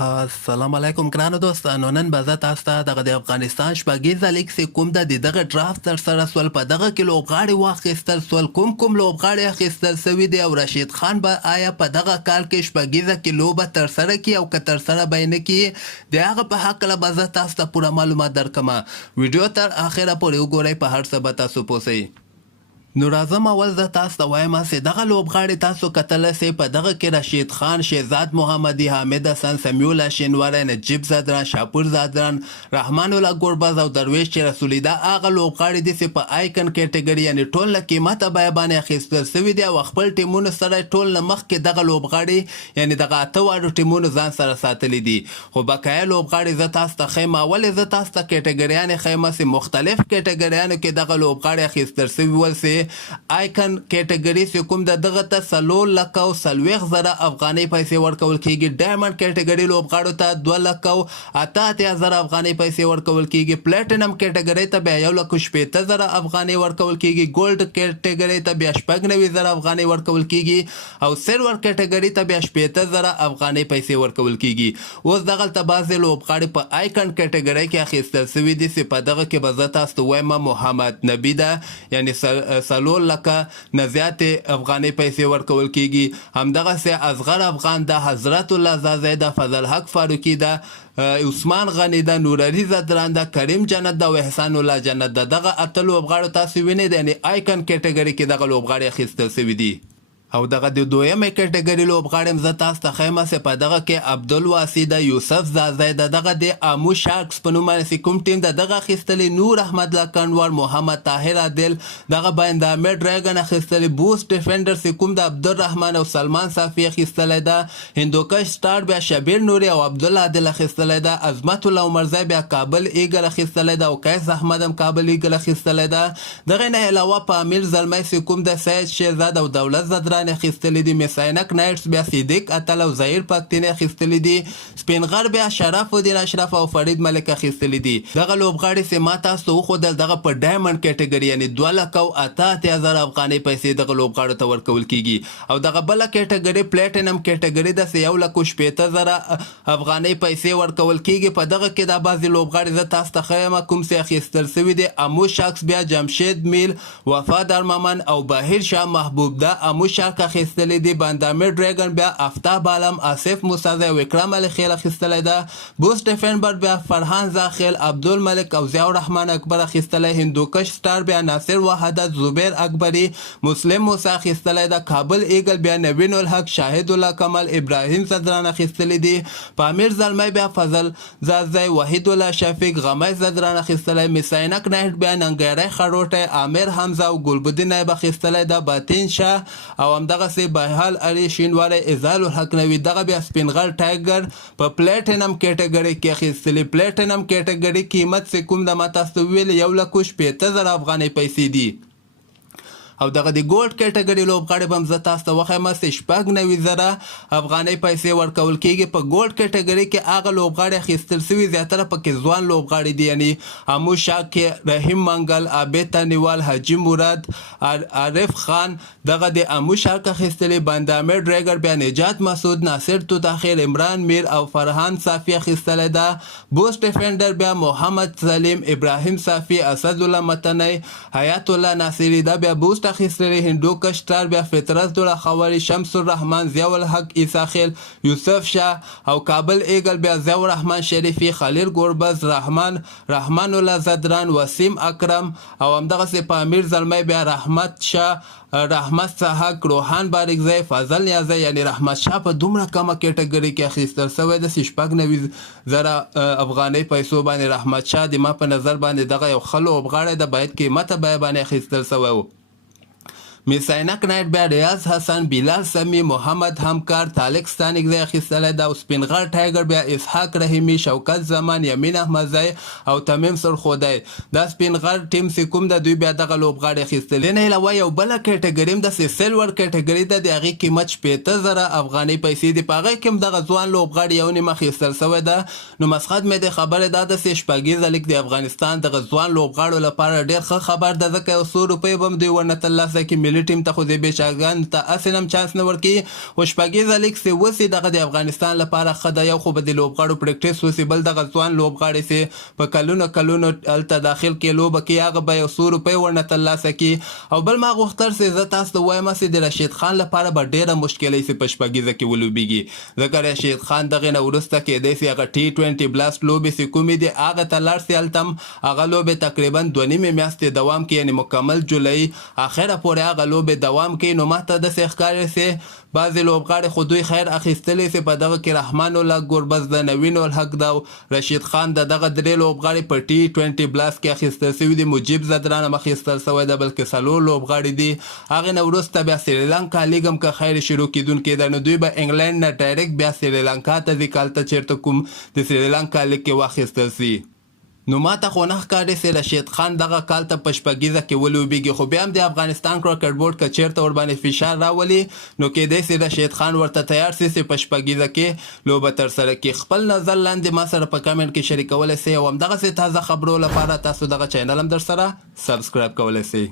السلام علیکم ګرانو دوستانو. نن به زه تاسو ته دغه د افغانستان شپږیزه لیګ چې کوم د دغه ډرافت ترسره سول په دغه کې لوبغاړي واخیستل سول، کوم لوبغاړي اخیستل سوي دي او رشید خان به آیا په دغه کال کې شپږیزه کې لوبه ترسره کړي او که ترسره به یې نه کړي د هغه په هکله به زه تاسو ته پوره معلومات درکړم. ویډیو تر اخره پورې وګورئ، په هر څه به تاسو پوه سئ. نو راځم اول زه تاسو ته وایم چې دغه لوبغاړي تاسو کتلی سئ په دغه کې رشید خان، شهزاد محمدي، حامد حسن، سمیع شینواری، نجیب زادران، شاپور زادران، رحمان الله ګربز او درویش رسولي دا هغه لوبغاړي دي چې په آیکن کیټګري یعنې ټول له قیمته بیه باندې اخیستل سوي دي او خپل ټیمونو سره ټول له مخکې دغه لوبغاړي یعنې دغه اته واړو ټیمونو ځان سره ساتلي دي. خو بقایه لوبغاړي زه تاسو ته ښیم. اولې زه تاسو ته کیټګریانې ښیم چې مختلف کیټګریانو کې دغه لوبغاړي اخیستل سوي ول چې آیکن کیټګري چې کوم دغه ته 3,40,000 افغانۍ پیسې ورکول کیږي. ډایمنډ کیټګري لوبغاړو ته 2,88,000 افغانۍ پیسې ورکول کیږي. پلیټینم کیټګري ته بیا 1,60,000 افغانۍ ورکول کیږي. ګولډ کیټګري ته بیا 90,000 افغانۍ ورکول کیږي او سلور کیټګري ته بیا 80,000 افغانۍ پیسې ورکول کیږي. اوس دغلته بعضې لوبغاړي په آیکن کیټګري کې اخیستل سوي دي چې په دغه کې به زه تاسو ته وایم محمد نبي ده، یعنې 4 لکه نه زیاتې افغانۍ پیسې ورکول کیږي. همدغسې اصغر افغان ده، حضرت الله زازی ده، فضل حق فاروقي ده، عثمان غني ده، نورعلي زدران ده، کریم جنت ده او احسان الله جنت ده. دغه اته لوبغاړو تاسو وینئ یعنې آیکن کیټګري کې دغه لوبغاړي اخیستل سوي دي. او دغه د دویمې کیټګري لوبغاړي هم زه تاسو ته ښیم چې په دغه کې عبدالواسی ده، یوسف زازی ده، دغه د آمو شارکس په نوم باندې کوم ټیم ده دغه اخیستلی، نور احمد الله کنوار، محمد طاهر عادل، دغه باندامیر ډریګن اخیستلی، بوس ډیفنډر چې کوم د عبدالرحمن او سلمان صافي اخیستلی ده، هندوکش سټار بیا شبیر نوري او عبدالله عادل اخیستلی ده، عظمت الله عمرزی بیا کابل ایګل اخیستلی ده او قیس احمد هم کابل ایګل اخیستلی ده. دغه نه علاوه په امیر زلمی چې کوم د سید شهزاد او دولت زدران اخیستلی دي، میساینک نایټس بیا صدیق اتل او ظهیر پاکتین اخیستلی دي، سپینغر بیا شرف الدین اشرف او فرید ملک اخیستلی دي. دغه لوبغاړي چې ما تاسو ته وښودل دغه په ډایمنډ کیټګري یعنې 2,88,000 افغانۍ پیسې دغه لوبغاړو ته ورکول کیږي. او دغه بله کیټګري پلیټینم کیټګري ده چې 1,60,000 افغانۍ پیسې ورکول کیږي. په دغه کې دا بعضې لوبغاړي زه تاسو ته ښیم کوم چې اخیستل سوي دي. امو شخص بیا جمشید میل، وفاد ارممن او بهیر شاه محبوب ده امو شارک اخیستلی دی، باندامیر ډریګن بیا افتاب عالم، آصف موسازی او اکرام علی خیل اخیستلی ده، بوس ډیفنډر بیا فرحان زاخیل، عبدالملک او ضیاء الرحمن اکبر اخیستلی، هندوکش سټار بیا ناصر وحدت، زبیر اکبری، مسلم موسی اخیستلی ده، کابل ایګل بیا نوین الحق، شاهد الله کمال، ابراهیم زدران اخیستلی دی، پامیر زلمی بیا فضل زازی، وحید الله شفیق، غمی زدران اخیستلی، میساینک نایټ بیا ننګیری خروټی، عامر حمزه او ګلبدین نایب اخیستلی ده، باطن شاه او همدغسې بهال علي شینواری، اظهار الحق نوي، دغه بیا سپینغر ټایګر په پلیټینم کیټګري کې اخیستلي. پلیټینم کیټګري قیمت چې کوم د ما تاسو ته ویل 1,60,000 افغانۍ پیسې دي. او دغه د ګولډ کیټګري لوبغاړي به هم زه تاسو ته وښیم چې 90,000 افغانۍ پیسې ورکول کیږي. په ګولډ کیټګري کې هغه لوبغاړي اخیستل سوي زیاتره پکې ځوان لوبغاړي دي، یعنې امو شاکر، رحیم منګل، عابد تانیوال، حاجي مراد، عارف خان، دغه د امو شارک اخیستلی، باندامیر ډریګر بیا نجات مسعود، ناصر توتاخیر، عمران میر او فرحان صافي اخیستلی ده، بوس ډیفنډر بیا محمد سلیم، ابراهیم صافي، اسد الله متنی، حیات الله ناصری ده بیا بوس اخیستلی، هندوکش سټار بیا فطرت الله خواري، شمس الرحمن، ضیاء الحق عیسی خیل، یوسف شاه او کابل ایګل بیا ضیاء الرحمن شریفي، خلیل ګربز، رحمان الله زدران، وسیم اکرم او همدغسې په امیر زلمی بیا رحمت شاه، رحمت سحق، روحان باریکزی، فضل نیازی، یعنی رحمت شاه په دومره کمه کیټګري کې اخیستل سوی ده چې 90,000 افغانۍ پیسو باندې رحمت شاه د ما په نظر باندې دغه یو ښه لوبغاړی ده، باید قیمته بیه باندې اخیستل سوی و. میساینک نایټ بیا ریاض حسن، بلال سمی، محمد همکار، طالق ستانکزی اخیستلی ده او سپینغر ټایګر بیا اسحاق رحیمي، شوکت زمان، یمین احمدزی او تمیم سرخودی. دا سپینغر ټیم چې کوم ده دوی بیا دغه لوبغاړي اخیستلی. دې نه علاوه یو بله کیټګري هم ده چې سلور کیټګري ده، د هغې قیمت 80,000 افغانۍ پیسې دي. په هغې کې هم دغه ځوان لوبغاړي یو نیم اخیستل سوی ده. نو مسخت مې د خبرې دا ده چې شپږیزه لیګ د افغانستان دغه ځوان لوبغاړو لپاره ډېر ښه خبر ده، ځکه یو 100 روپۍ به هم دوی ورنه ترلاسه کړي، ملي ټیم ته خو د بېچاګان ته اسنم چانس نه ورکي او شپږیزه لیګ سي وسی دغه د افغانستان لپاره خدای یو خو به د لوبغاړو پریکټیس وسی بل دغه ځوان لوبغاړي سي په کلونو الته داخل کې لوبه کې هغه به 100 روپۍ ورنه ترلاسه کی او بل ما غوښتل سي زه تاسو ته وایم چې د رشید خان لپاره به ډیره مشکلې سي په شپږیزه کې ولوبېږي ځکه رشید خان دغه نه وروسته کېدای سي هغه T20 بلاست لوبې سي کومې دي هغه ته لاړ سي هلته هغه لوبې تقریبا 2.5 میاشتې دوام کوي یعنې مکمل جولای اخره پورې هغه لوبې دوام کوي نو ماته داسې ښکاري سي بعضې لوبغاړي خو دوی خیر اخیستلی سي په دغه کې رحمان الله ګوربز د نوین الحق دا رشید خان د دغه درې لوبغاړي په T20 بلاست کې اخیستل سوي دي مجیب زدران هم اخیستل سوی ده بلکې څلور لوبغاړي دي هغې نه وروسته بیا سریلانکا لیګ هم که خیر شروع کېدونکې ده نو دوی به انګلینډ نه ډایرکټ بیا سریلانکا ته ځي که هلته چېرته کوم د سریلانکا لیګ کې واخیستل سي نو ماته خو نه ښکاري چې رشید خان دغه کال ته په شپږیزه کې ولوبېږي خو بیا هم د افغانستان کرکټ بورډ که چېرته ورباندې فشار راولي نو کېدای سي رشید خان ورته تیار سي چې په شپږیزه کې لوبه ترسره کړي خپل نظر لاندې ما سره په کمنټ کې شریکولی سي او همدغسې تازه خبرو لپاره تاسو دغه چینل هم در سره سبسکرایب کولی سي